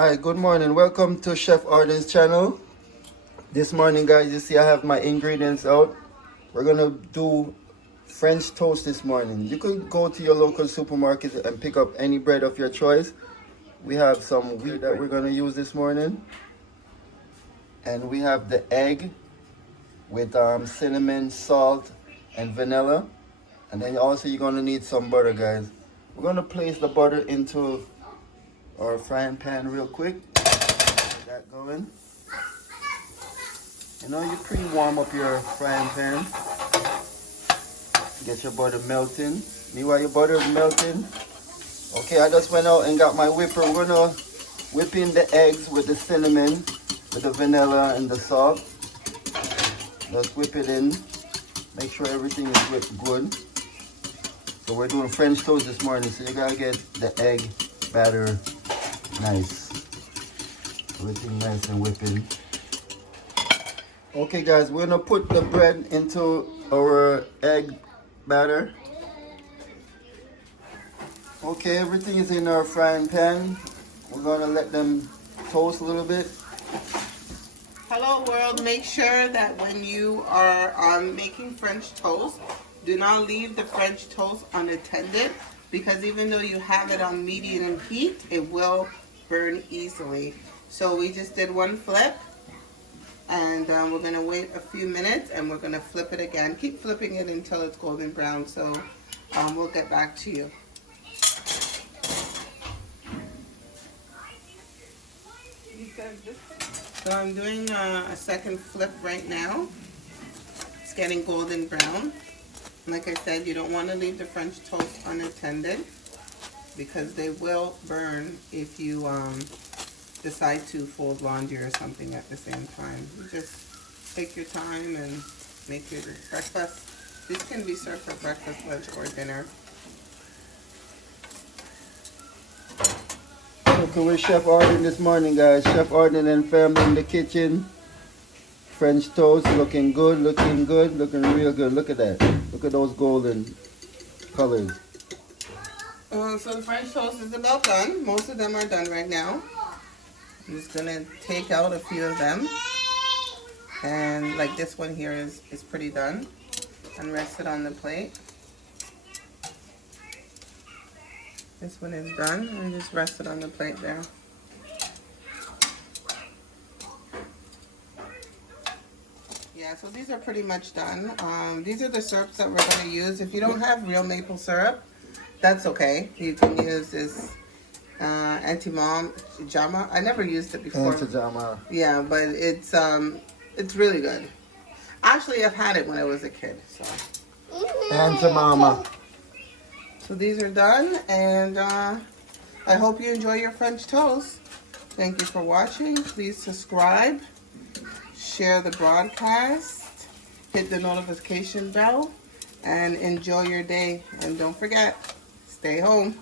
Hi, good morning. Welcome to Chef Arden's channel. This morning, guys, you see I have my ingredients out. We're gonna do French toast this morning. You could go to your local supermarket and pick up any bread of your choice. We have some wheat that we're gonna use this morning. And we have the egg with cinnamon, salt, and vanilla. And then also you're gonna need some butter, guys. We're gonna place the butter into our frying pan real quick. Get that going. You know, you pre-warm up your frying pan. Get your butter melting. Meanwhile your butter is melting. Okay, I just went out and got my whipper. We're gonna whip in the eggs with the cinnamon, with the vanilla and the salt. Let's whip it in. Make sure everything is whipped good. So we're doing French toast this morning, so you gotta get the egg batter nice. Everything nice and whipping. Okay guys, we're gonna put the bread into our egg batter. Okay, everything is in our frying pan. We're gonna let them toast a little bit. Hello world, make sure that when you are making French toast, do not leave the French toast unattended, because even though you have it on medium heat, it will burn easily. So we just did one flip, and we're going to wait a few minutes, and we're going to flip it again. Keep flipping it until it's golden brown, so we'll get back to you. So I'm doing a second flip right now. It's getting golden brown. Like I said, you don't want to leave the French toast unattended, because they will burn if you decide to fold laundry or something at the same time. You just take your time and make your breakfast. This can be served for breakfast, lunch, or dinner. Okay, with Chef Arden this morning, guys. Chef Arden and family in the kitchen. French toast looking good, looking real good. Look at that. Look at those golden colors. So the French toast is about done. Most of them are done right now. I'm just gonna take out a few of them. And like this one here is pretty done. And rest it on the plate. This one is done, and just rest it on the plate there. Yeah, so these are pretty much done. These are the syrups that we're going to use. If you don't have real maple syrup, that's okay. You can use this Anti-Jama. I never used it before. Anti-Jama. Yeah, but it's really good. Actually, I've had it when I was a kid. So. Anti-Mama. So these are done, and I hope you enjoy your French toast. Thank you for watching. Please subscribe, share the broadcast, hit the notification bell, and enjoy your day. And don't forget, stay home.